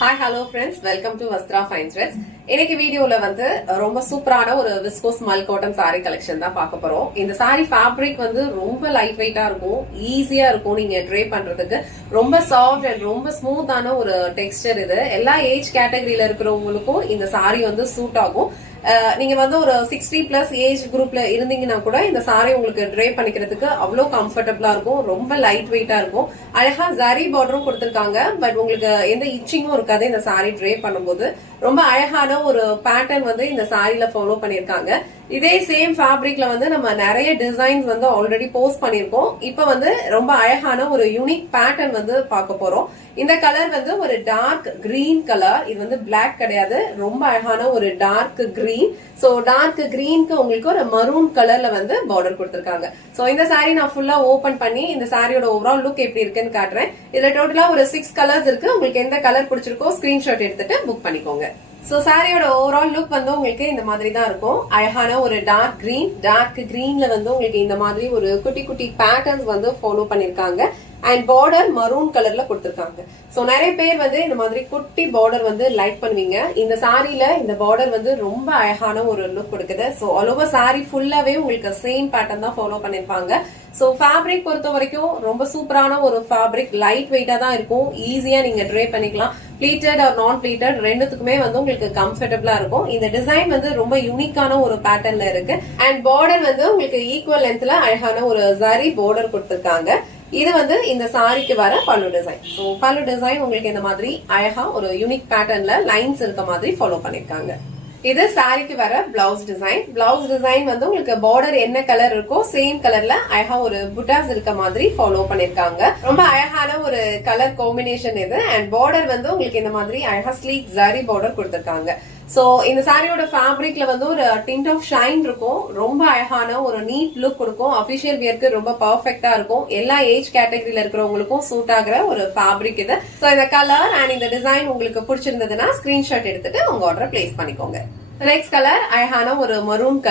Hi hello friends, welcome to Vastra fine threads. இன்னைக்கு வீடியோல வந்து ரொம்ப சூப்பரான ஒரு விஸ்கோஸ் மல் காட்டன் சாரி கலெக்ஷன் தான் பார்க்க போறோம். இந்த சாரி ஃபேப்ரிக் வந்து ரொம்ப லைட் வெயிட்டா இருக்கும், ஈஸியா இருக்கும் நீங்க ட்ரே பண்றதுக்கு. ரொம்ப சாஃப்ட் அண்ட் ரொம்ப ஸ்மூத்தான ஒரு டெக்ஸ்டர். இது எல்லா ஏஜ் கேட்டகரியில இருக்கிறவங்களுக்கும் இந்த சாரி வந்து சூட் ஆகும். நீங்க வந்து ஒரு 60+ ஏஜ் குரூப்ல இருந்தீங்கன்னா கூட இந்த சாரி உங்களுக்கு ட்ரே பண்ணிக்கிறதுக்கு அவ்வளவு கம்ஃபர்டபுளா இருக்கும். ரொம்ப லைட் வெயிட்டா இருக்கும். அழகா ஜரி பார்டரும் கொடுத்திருக்காங்க. பட் உங்களுக்கு எந்த இச்சிங்கும் இருக்காது இந்த சாரி ட்ரே பண்ணும்போது. ரொம்ப அழகான ஒரு பேட்டர்ன் வந்து இந்த சாரில ஃபாலோ பண்ணிருக்காங்க. இதே சேம் ஃபேப்ரிக்ல வந்து நம்ம நிறைய டிசைன்ஸ் வந்து ஆல்ரெடி போஸ்ட் பண்ணிருக்கோம். இப்ப வந்து ரொம்ப அழகான ஒரு யூனிக் பேட்டர்ன் வந்து பார்க்க போறோம். இந்த கலர் வந்து ஒரு டார்க் கிரீன் கலர். இது வந்து பிளாக் கிடையாது, ரொம்ப அழகான ஒரு டார்க் கிரீன். சோ டார்க் கிரீனுக்கு உங்களுக்கு ஒரு மரூன் கலர்ல வந்து பார்டர் கொடுத்திருக்காங்க. சோ இந்த சாரி நான் ஃபுல்லா ஓபன் பண்ணி இந்த சாரியோட ஓவரால் லுக் எப்படி இருக்குன்னு காட்டுறேன். இதுல டோட்டலா ஒரு 6 கலர்ஸ் இருக்கு. உங்களுக்கு எந்த கலர் பிடிச்சிருக்கோ ஸ்கிரீன்ஷாட் எடுத்துட்டு புக் பண்ணிக்கோங்க. சோ சாரியோட ஓவரால் லுக் வந்து உங்களுக்கு இந்த மாதிரி தான் இருக்கும். அழகான ஒரு டார்க் கிரீன்ல வந்து உங்களுக்கு இந்த மாதிரி ஒரு குட்டி குட்டி பேட்டர்ன்ஸ் வந்து ஃபாலோ பண்ணிருக்காங்க. அண்ட் பார்டர் மரூன் கலர்ல கொடுத்திருக்காங்க. சோ நிறைய பேர் வந்து இந்த மாதிரி குட்டி பார்டர் வந்து லைக் பண்ணுவீங்க. இந்த சாரில இந்த பார்டர் வந்து ரொம்ப அழகான ஒரு லுக் கொடுக்குது. சோ ஆல் ஓவர் சாரி ஃபுல்லாவே உங்களுக்கு சேம் பேட்டர்ன் தான் ஃபாலோ பண்ணிருப்பாங்க. சோ ஃபேப்ரிக் பொறுத்த வரைக்கும் ரொம்ப சூப்பரான ஒரு ஃபேப்ரிக், லைட் வெயிட்டா தான் இருக்கும். ஈஸியா நீங்க ட்ரே பண்ணிக்கலாம். ப்ளீட்டட் ஆர் நான் ப்ளீட்டட் ரெண்டுத்துக்குமே வந்து உங்களுக்கு கம்ஃபர்டபுளா இருக்கும். இந்த டிசைன் வந்து ரொம்ப யூனிக்கான ஒரு பேட்டர்ன்ல இருக்கு. அண்ட் பார்டர் வந்து உங்களுக்கு ஈக்குவல் லென்த்ல அழகான ஒரு ஜரி பார்டர் கொடுத்திருக்காங்க. இது வந்து இந்த சாரிக்கு வர பல்லு டிசைன். சோ பல்லு டிசைன் உங்களுக்கு இந்த மாதிரி அழகா ஒரு யூனிக் பேட்டர்ன்ல லைன்ஸ் இருக்க மாதிரி ஃபாலோ பண்ணிருக்காங்க. இது சாரிக்கு வர பிளவுஸ் டிசைன். பிளவுஸ் டிசைன் வந்து உங்களுக்கு பார்டர் என்ன கலர் இருக்கோ சேம் கலர்ல அழகா ஒரு புட்டாஸ் இருக்க மாதிரி ஃபாலோ பண்ணிருக்காங்க. ரொம்ப அழகான ஒரு கலர் காம்பினேஷன் இது. அண்ட் பார்டர் வந்து உங்களுக்கு இந்த மாதிரி அழகா ஸ்லீக் ஜரி பார்டர் கொடுத்திருக்காங்க. சோ இந்த சாரியோட ஃபேப்ரிக்ல வந்து ஒரு டிண்ட் ஆஃப் ஷைன் இருக்கும். ரொம்ப அழகான ஒரு நீட் லுக் கொடுக்கும். அபிஷியல் வியர்க்கு ரொம்ப பர்ஃபெக்டா இருக்கும். எல்லா ஏஜ் கேட்டகரியில இருக்கிறவங்களுக்கும் சூட் ஆகுற ஒரு ஃபேப்ரிக் இது. சோ இந்த கலர் அண்ட் இந்த டிசைன் உங்களுக்கு பிடிச்சிருந்ததுன்னா ஸ்கிரீன்ஷாட் எடுத்துட்டு உங்க ஆர்டர் பிளேஸ் பண்ணிக்கோங்க. நெக்ஸ்ட் கலர் அழகான ஒரு மரூன்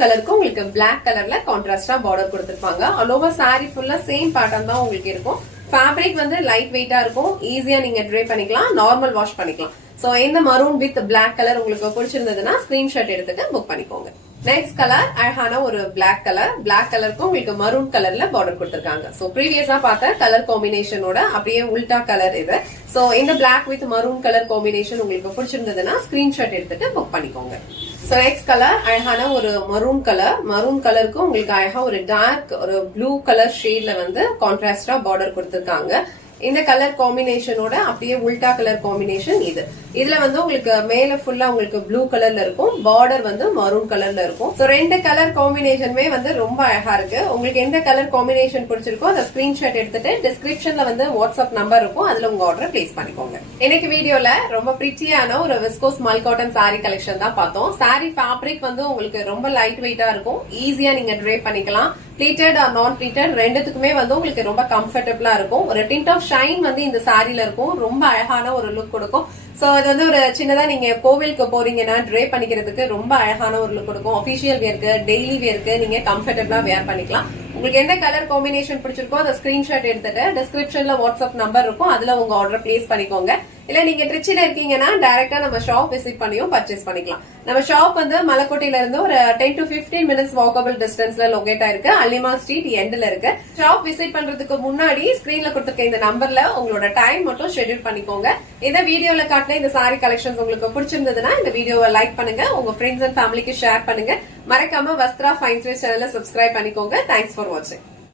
கலருக்கு உங்களுக்கு பிளாக் கலர்ல கான்ட்ராஸ்டா பார்டர் கொடுத்திருப்பாங்க. ஆல் ஓவர் சாரி ஃபுல்லா சேம் பேட்டர்ன் தான் உங்களுக்கு இருக்கும். ஃபேப்ரிக் வந்து லைட் வெயிட்டா இருக்கும். ஈஸியா நீங்க ட்ரே பண்ணிக்கலாம், நார்மல் வாஷ் பண்ணிக்கலாம். சோ இந்த மரூன் வித் பிளாக் கலர் உங்களுக்கு பிடிச்சிருந்ததுன்னா ஸ்கிரீன்ஷாட் எடுத்துட்டு புக் பண்ணிக்கோங்க. நெக்ஸ்ட் கலர் அழகான ஒரு பிளாக் கலருக்கும் உங்களுக்கு மரூன் கலர்ல பார்டர் கொடுத்திருக்காங்க. சோ ப்ரீவியஸா பார்த்த கலர் காம்பினேஷனோட அப்படியே உல்டா கலர் இது. சோ இந்த black with maroon colour combination உங்களுக்கு பிடிச்சிருந்ததுன்னா ஸ்கிரீன்ஷாட் எடுத்துட்டு புக் பண்ணிக்கோங்க. சோ நெக்ஸ்ட் கலர் அழகான ஒரு மரூன் கலருக்கு உங்களுக்கு அழகா ஒரு டார்க் ஒரு ப்ளூ கலர் ஷேட்ல வந்து கான்ட்ராஸ்டா பார்டர் கொடுத்திருக்காங்க. இந்த கலர் காம்பினேஷனோட அப்படியே உல்டா கலர் காம்பினேஷன் இது. இதுல வந்து உங்களுக்கு மேல ஃபுல்லா உங்களுக்கு ப்ளூ கலர்ல இருக்கும், பார்டர் வந்து மரூன் கலர்ல இருக்கும். சோ ரெண்டு கலர் காம்பினேஷனுமே வந்து ரொம்ப அழகா இருக்கு. உங்களுக்கு எந்த கலர் காம்பினேஷன் பிடிச்சிருக்கோ அந்த ஸ்கிரீன்ஷாட் எடுத்துட்டு டிஸ்கிரிப்ஷன்ல வந்து வாட்ஸ்அப் நம்பர் இருக்கும், அதுல உங்க ஆர்டர் பிளேஸ் பண்ணிக்கோங்க. இன்னைக்கு வீடியோல ரொம்ப பிரிட்டியான ஒரு விஸ்கோஸ் மல் காட்டன் சாரி கலெக்ஷன் தான் பார்த்தோம். சாரி ஃபேப்ரிக் வந்து உங்களுக்கு ரொம்ப லைட் வெயிட்டா இருக்கும். ஈஸியா நீங்க ட்ரே பண்ணிக்கலாம். ப்ளீட்டட் ஆர் நான் ப்ளீட்டட் ரெண்டுத்துக்குமே வந்து உங்களுக்கு ரொம்ப கம்ஃபர்டபுளா இருக்கும். ஒரு டிண்ட் ஆஃப் ஷைன் வந்து இந்த சாரில இருக்கும். ரொம்ப அழகான ஒரு லுக் கொடுக்கும். சோ இது வந்து ஒரு சின்னதா நீங்க கோவிலுக்கு போறீங்கன்னா ட்ரே பண்ணிக்கிறதுக்கு ரொம்ப அழகான ஒரு லுக் கொடுக்கும். அபிஷியல் வியர்க்கு, டெய்லி வியர்க்கு நீங்க கம்ஃபர்டபுளா வேர் பண்ணிக்கலாம். உங்களுக்கு எந்த கலர் காம்பினேஷன் பிடிச்சிருக்கோ அதை ஸ்கிரீன்ஷாட் எடுத்துட்டு டிஸ்கிரிப்ஷன்ல வாட்ஸ்அப் நம்பர் இருக்கும், அதுல உங்க ஆர்டர் பிளேஸ் பண்ணிக்கோங்க. இல்ல நீங்க ட்ரிச்சில இருக்கீங்கன்னா டைரக்டா நம்ம ஷாப் விசிட் பண்ணியும் பர்ச்சேஸ் பண்ணிக்கலாம். நம்ம ஷாப் வந்து மலக்கோட்டையில இருந்து ஒரு 10 to 15 மினிட்ஸ் வாக்கபிள் டிஸ்டன்ஸ்ல லொகேட் ஆயிருக்கு. அல்லிமா ஸ்ட்ரீட் எண்ட்ல இருக்கு. ஷாப் விசிட் பண்றதுக்கு முன்னாடி ஸ்கிரீன்ல கொடுத்திருக்க இந்த நம்பர்ல உங்களோட டைம் மட்டும் ஷெட்யூல் பண்ணிக்கோங்க. இந்த வீடியோல காட்டின இந்த சாரி கலெக்ஷன்ஸ் உங்களுக்கு பிடிச்சிருந்ததுன்னா இந்த வீடியோவை லைக் பண்ணுங்க, உங்க ஃப்ரெண்ட்ஸ் அண்ட் ஃபேமிலிக்கு ஷேர் பண்ணுங்க. மறக்காம வஸ்த்ரா ஃபைன் த்ரெட்ஸ் சேனலை சப்ஸ்கிரைப் பண்ணிக்கோங்க. தேங்க்ஸ் ஃபார் வாட்சிங்.